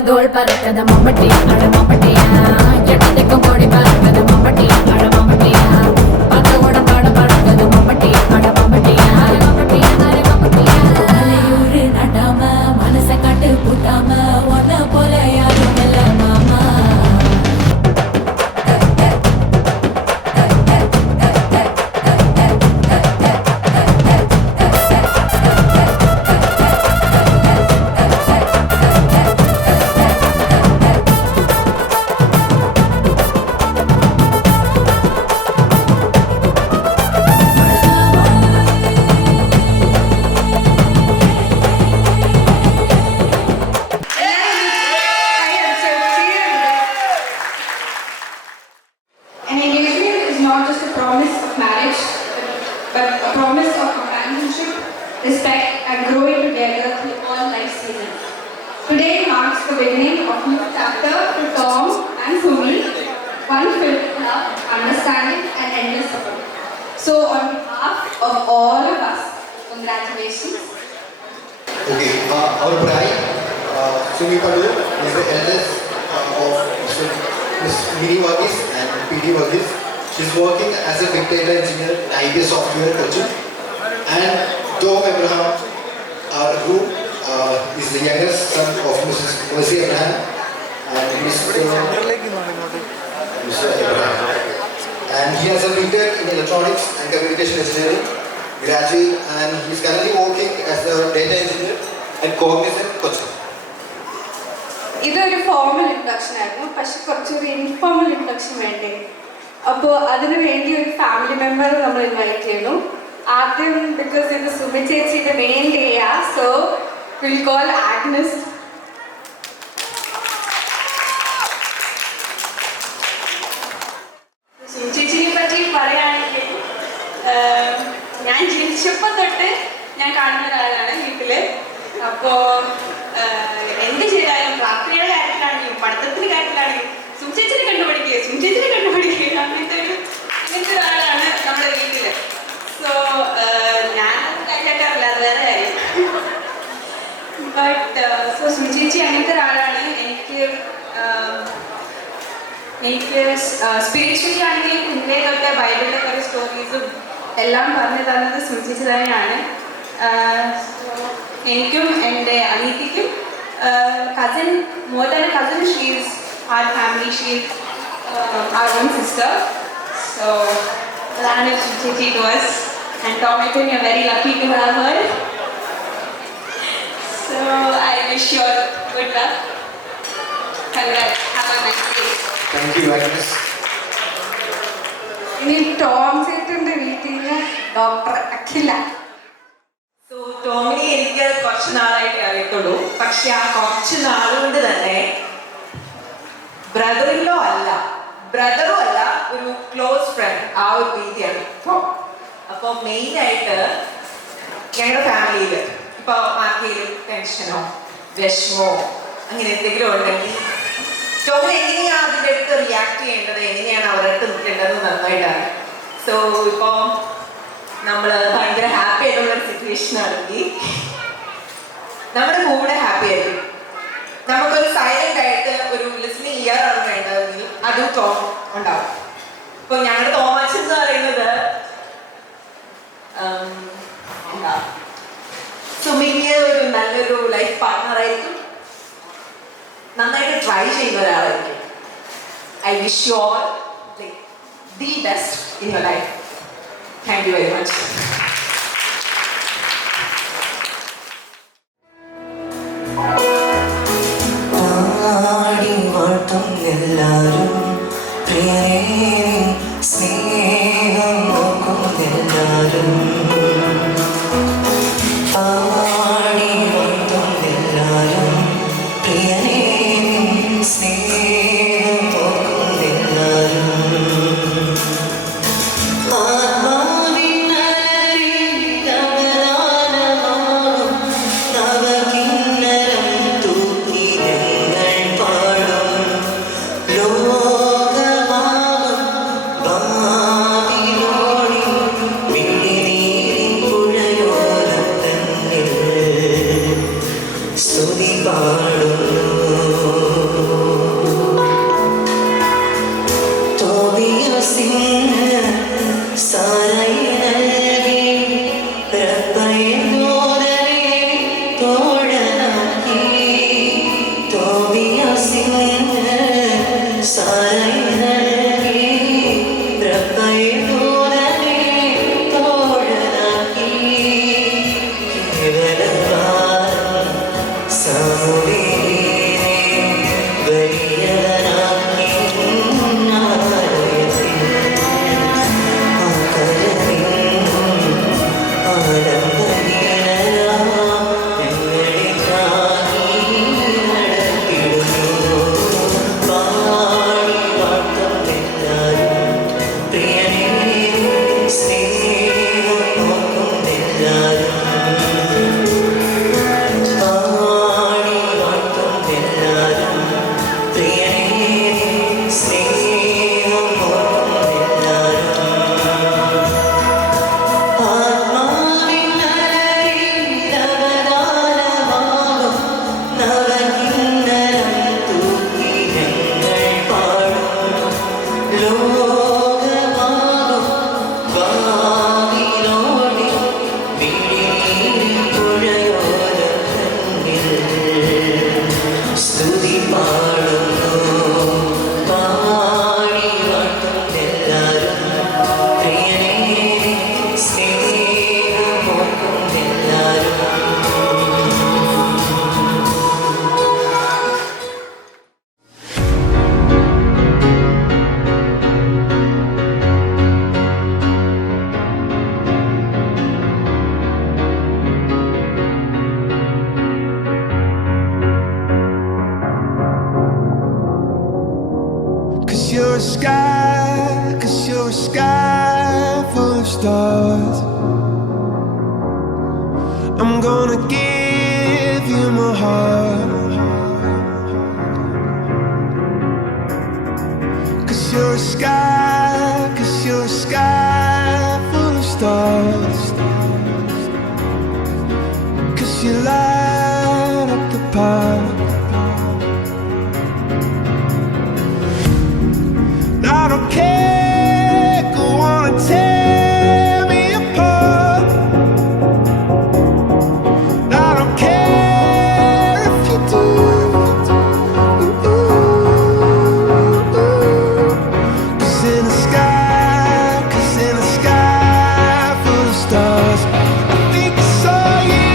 தோள் பறக்கத மம்பட்டியா அட மம்பட்டியா எட்டத்துக்கும் கோடி பறக்கத மம்பட்டியா அட மம்பட்டியா பத்தோட பாட பறக்கத மம்பட்டியா அட மம்பட்டியா மம்பட்டியா அட மம்பட்டியா மலையூரு நடாம மனச கட்டு பூட்டாம ஒன்ன போல யாரும் இல்ல மாமா respect and growing together through all life seasons. Today marks the beginning of new chapter to Tom and Sumi, one filled with love, understanding and endless support. So on behalf of all of us, congratulations. Okay, our bride, Sumi Padu, is the eldest of Ms. Miri Varghese and PD Varghese. She's working as a big data engineer in IBS software Kochi. And Tom Abraham, who is the youngest son of Mrs. Mercy Abraham and Mr. Abraham. And he has a BTech in electronics and communication engineering, graduate, and he is currently working as a data engineer at Cognizant Kochi. This is a formal introduction ആയിരുന്നു, പക്ഷെ കുറച്ചൊരു informal introduction വേണ്ടേ. അപ്പോൾ അതിനു വേണ്ടി ഒരു family member നമ്മൾ invite ചെയ്യുന്നു. ആദ്യം ബിക്കോസ് ഇത് സുമി ചേച്ചിയുടെ മെയിൻ ഡേയാ, so will call Agnes. Sumi ചേച്ചിയെ പറ്റി പറയുകയാണെങ്കിൽ ഞാൻ ജനിച്ചപ്പോൾ തൊട്ട് ഞാൻ കാണുന്ന ഒരാളാണ് വീട്ടിൽ. അപ്പോൾ എന്ത് ചെയ്താലും പ്രാർത്ഥനയുടെ കാര്യത്തിലാണെങ്കിലും പഠിത്തത്തിന്റെ കാര്യത്തിലാണെങ്കിലും സുചേച്ചിനെ കണ്ടുപിടിക്കുക അങ്ങനത്തെ ഒരാളാണ് നമ്മുടെ വീട്ടില്. സോ ഞാൻ കേൾക്കാറില്ല, അത് വേറെ കാര്യം. ബട്ട് സോ സുചേച്ചി അങ്ങനത്തെ ഒരാളാണ്. എനിക്ക് സ്പിരിച്വലി ആണെങ്കിലും കുഞ്ഞേ തൊട്ട് ബൈബിളിലെ കുറേ സ്റ്റോറീസും എല്ലാം പറഞ്ഞു തന്നത് സുചേച്ചി തന്നെയാണ്. എനിക്കും എൻ്റെ അനീതിക്കും cousin, more than a cousin, she is our family, she is our own sister. So that is Chichi to us, and Tomato, we are very lucky to have her. So I wish you all good luck. Congrats, have a nice day. Thank you, Agnes. ഇനി Tom ചേട്ടൻ്റെ വീട്ടിൽ നിന്ന് doctor അഖില. So ടോമിനെ എനിക്ക് കുറച്ച് നാളായിട്ട് അറിയത്തുള്ളൂ, പക്ഷെ ആ കുറച്ച് നാളുകൊണ്ട് തന്നെ ബ്രദറിലോ അല്ല, ബ്രദറും അല്ല, ഒരു ക്ലോസ് ഫ്രണ്ട്, ആ ഒരു രീതിയാണ് ഇപ്പോൾ. അപ്പോൾ മെയിനായിട്ട് ഞങ്ങളുടെ ഫാമിലിയിൽ ഇപ്പോൾ ആർക്കെങ്കിലും ടെൻഷനോ വിഷമോ അങ്ങനെ എന്തെങ്കിലും ഉണ്ടെങ്കിൽ ടോമിന് എങ്ങനെയാണ് അതിൻ്റെ അടുത്ത് റിയാക്ട് ചെയ്യേണ്ടത്, എങ്ങനെയാണ് അവരുടെ അടുത്ത് നിൽക്കേണ്ടത് നന്നായിട്ടാണ്. സോ ഇപ്പോൾ നമ്മൾ ഭയങ്കര ഹാപ്പി ആയിട്ടുള്ളൊരു സിറ്റുവേഷൻ ആണെങ്കിൽ നമ്മുടെ കൂടെ ഹാപ്പി ആയിരിക്കും. നമുക്കൊരു സൈലന്റ് ആയിട്ട് ഒരു ലിസണിങ് ഇയർ ആണ് വേണ്ടതെങ്കിൽ അതും ടോം ഉണ്ടാവും. ഇപ്പൊ ഞങ്ങളുടെ തോമാച്ചൻ എന്ന് പറയുന്നത് എന്താ, സുമിക്ക് ഒരു നല്ലൊരു ലൈഫ് പാർട്ട്ണറായിരിക്കും, നന്നായിട്ട് ട്രൈ ചെയ്യുന്ന ഒരാളായിരിക്കും. I wish you all the best in your life. Thank you very much. എല്ലാരും പ്രിയരേ സ്നേഹം നോക്കും എല്ലാരും പാടി വട്ടും എല്ലാരും പ്രിയരേ സ്നേഹം നോക്കും എല്ലാരും I'm gonna give you my heart, 'cause you're a sky full of stars, 'cause you light up the path. I don't care, go on and tear me apart. I don't care if you do. Cause in the sky full of stars, I think I saw you.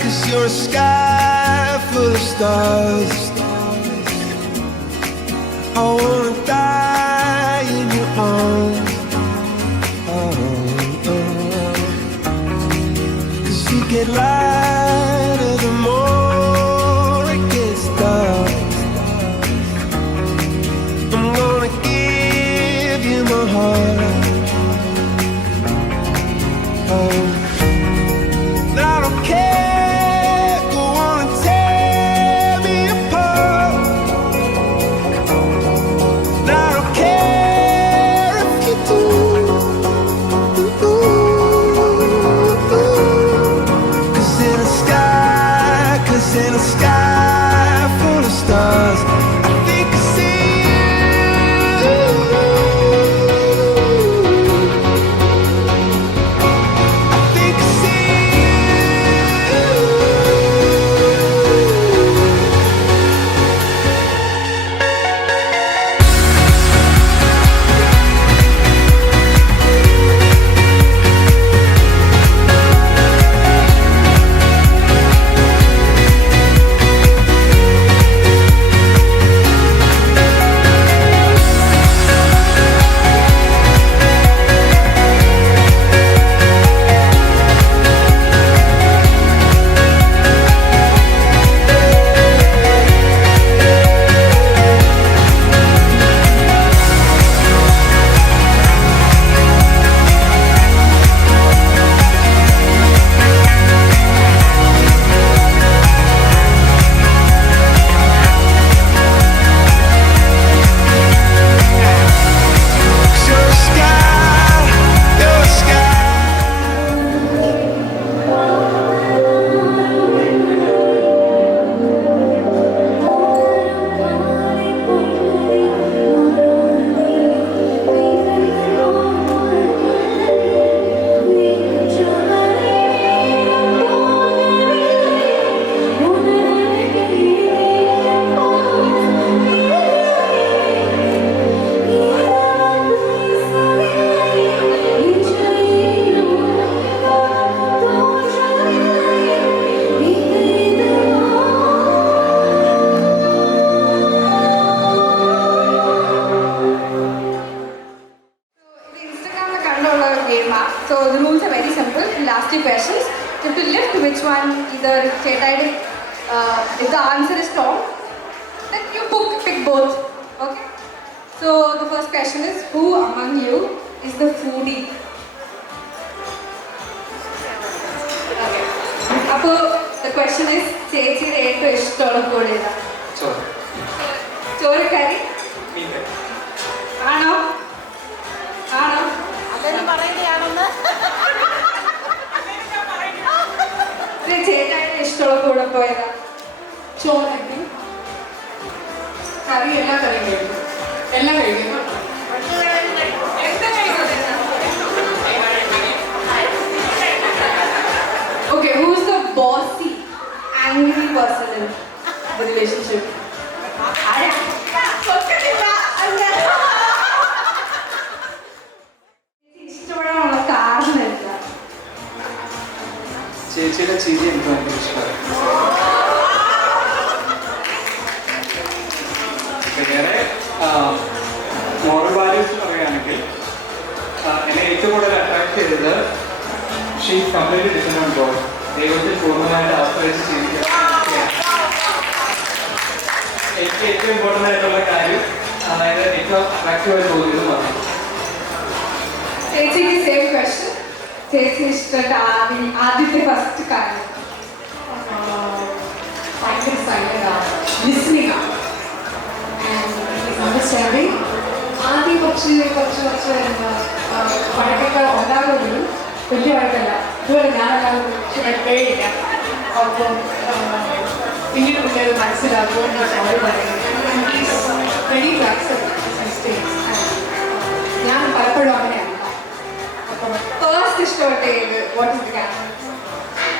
Cause you're a sky full of stars. I wanna die in your arms. Cause you get lighter the more it gets dark. I'm gonna give you my heart. I don't care, go on and tear me apart. I don't care if you do. Cause in the sky full of stars, I think I see you. I think I see So the rules are very simple. The last two questions, you have to lift which one, either if the answer is Tom, then you pick both. Okay? So the first question is, who among you is the foodie? Okay. So the question is, ചേച്ചിയുടെ ഏറ്റവും ഇഷ്ടമുള്ള food ഏതാ? ചോറ് കറി? ആണോ? ആണോ? ചേട്ടായിട്ട് ഇഷ്ടമുള്ള കൂടെ പോയതാ? ചോറൊക്കെ കറി എല്ലാ കറിയും കഴിക്കും, എല്ലാം കഴിക്കും. Okay, who is the bossy, angry person in the relationship? ഇഷ്ടപ്പെടാനുള്ള കാരണം എന്താ? വേറെ മോറൽ വാല്യൂസ് പറയുകയാണെങ്കിൽ എന്നെ ഏറ്റവും കൂടുതൽ അട്രാക്ട് ചെയ്തത് she completely depend on God. ദൈവത്തിൽ പൂർണ്ണമായിട്ട് ആശ്രയിച്ച് ജീവിക്കുക. എനിക്ക് ഏറ്റവും ഇമ്പോർട്ടൻ്റ് ആയിട്ടുള്ള കാര്യം, അതായത് ഏറ്റവും അട്രാക്റ്റീവായിട്ട് തോന്നിയത് മാത്രം. ചേച്ചിക്ക് സെയിം ക്വസ്റ്റ്യൻ. ചേച്ചി ഇഷ്ടപ്പെട്ട ആദ്യത്തെ ഫസ്റ്റ് കാര്യം ഭയങ്കര സൈലന്റ് ആണ്, ലിസ്ണിംഗ് ആണ്, അണ്ടർസ്റ്റാൻഡിങ്. ആദ്യം കുറച്ച് വഴക്കൊക്കെ ഉണ്ടാകുമെങ്കിലും വലിയ വഴക്കല്ല. ഇതുപോലെ ഞാനെല്ലാവരും പേടില്ല. അപ്പം പിന്നീട് പിന്നീട് മനസ്സിലാക്കുമെന്ന് സോറി പറയുന്നത്. Ready to accept mistakes. ഞാൻ പലപ്പോഴും അങ്ങനെയാണ്. അപ്പം ഫസ്റ്റ് ഇഷ്ടപ്പെട്ടത് വാട്ട് ഇസ് ദി കാര്യം?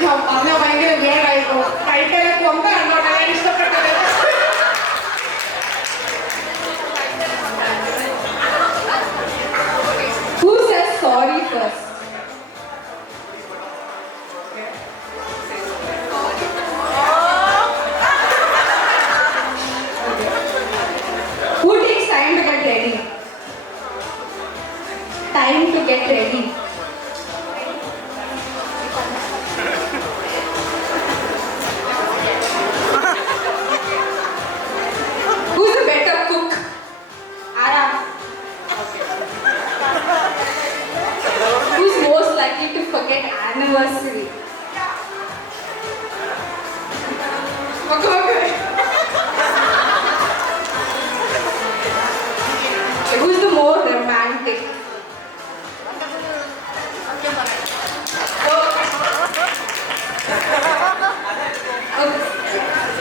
ഞാൻ പറഞ്ഞാൽ ഭയങ്കര വേറായിരുന്നു. കഴിക്കാനൊക്കെ കൊമ്പ കണ്ടോട്ടെ ഞാൻ ഇഷ്ടപ്പെട്ടത്. Who says sorry first? Who takes time to get ready? Time to get ready. Who's a better cook? Ara. Who's most likely to forget anniversary? Okay. Who's the more romantic? Okay.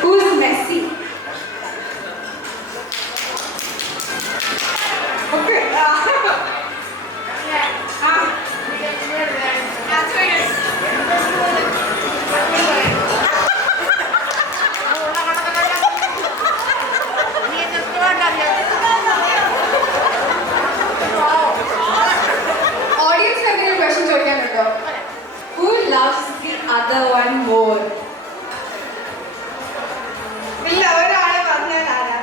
Who's messy? Okay. Audience എന്തെങ്കിലും question ചോദിക്കാനുണ്ടോ? Who loves the other one more? ഇല്ല, ഒരാളെ പറഞ്ഞാൽ ആരാ?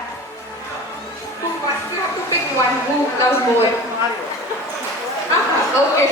Who wants to have to pick one? Who loves more? Okay.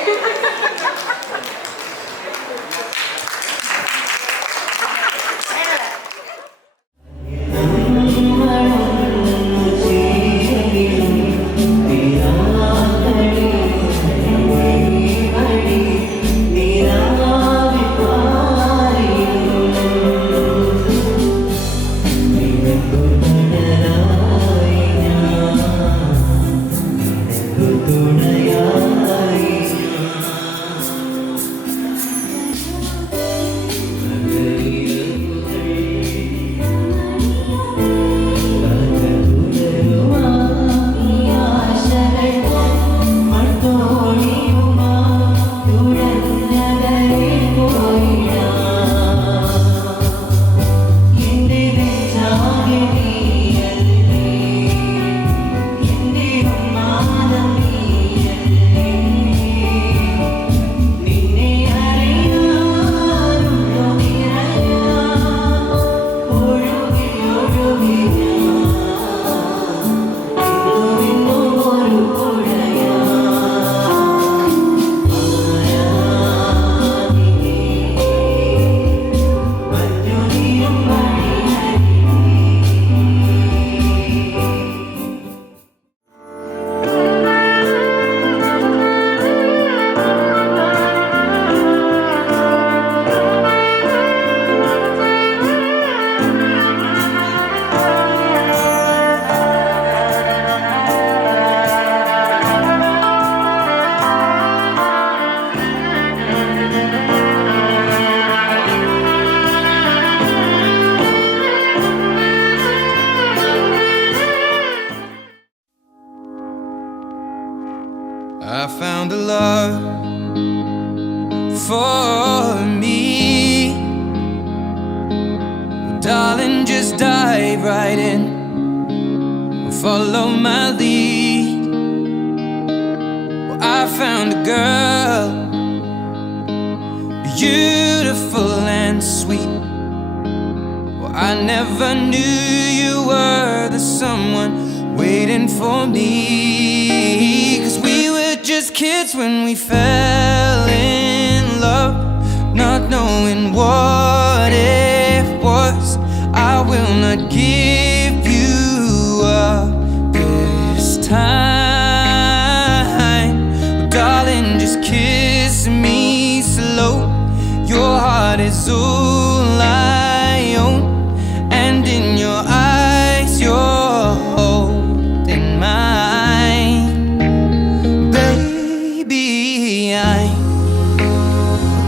I found a love for me. Well, darling, just dive right in, follow my lead. Well, I found a girl, beautiful and sweet. Well, I never knew you were the someone waiting for me. 'Cause we were just kids when we fell in love, not knowing what it was. I will not give you up this time. Darling, just kiss me slow. Your heart is all I own, and in your eyes you're holding mine. Baby, I'm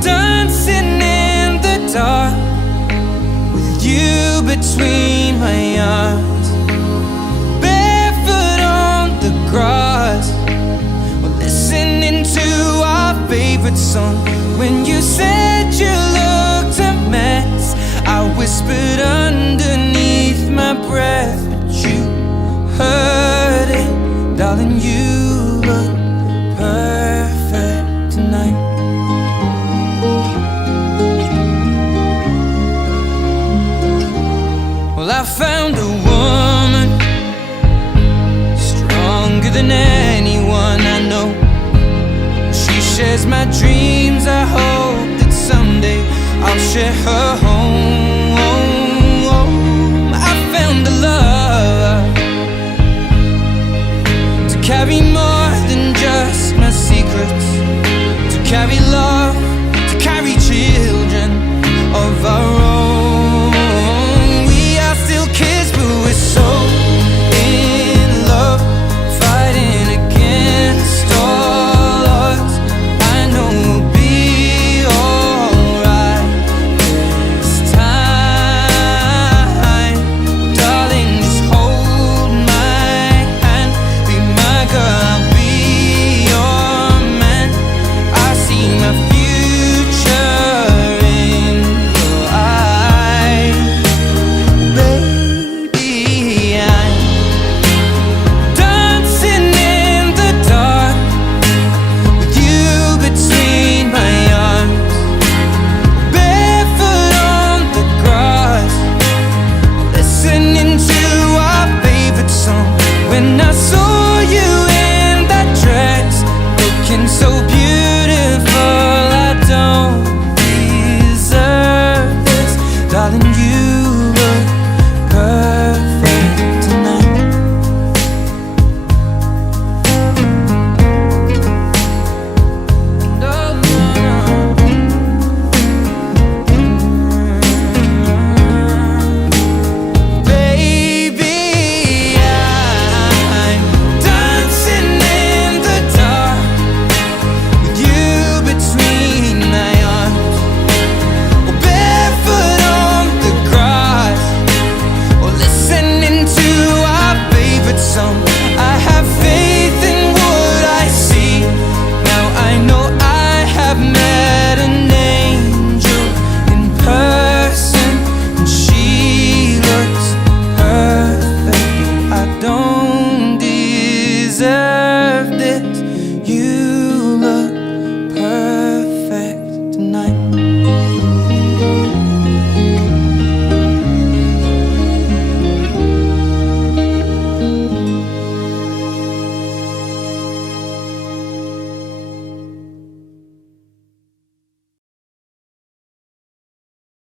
dancing in the dark with you between my arms, barefoot on the grass, we're listening to our favorite song. When you said you looked a mess, I whispered underneath my breath, but you heard it. Darling, you look perfect tonight. Well, I found a woman stronger than anyone I know. She shares my dreams. I hope that someday I'll share her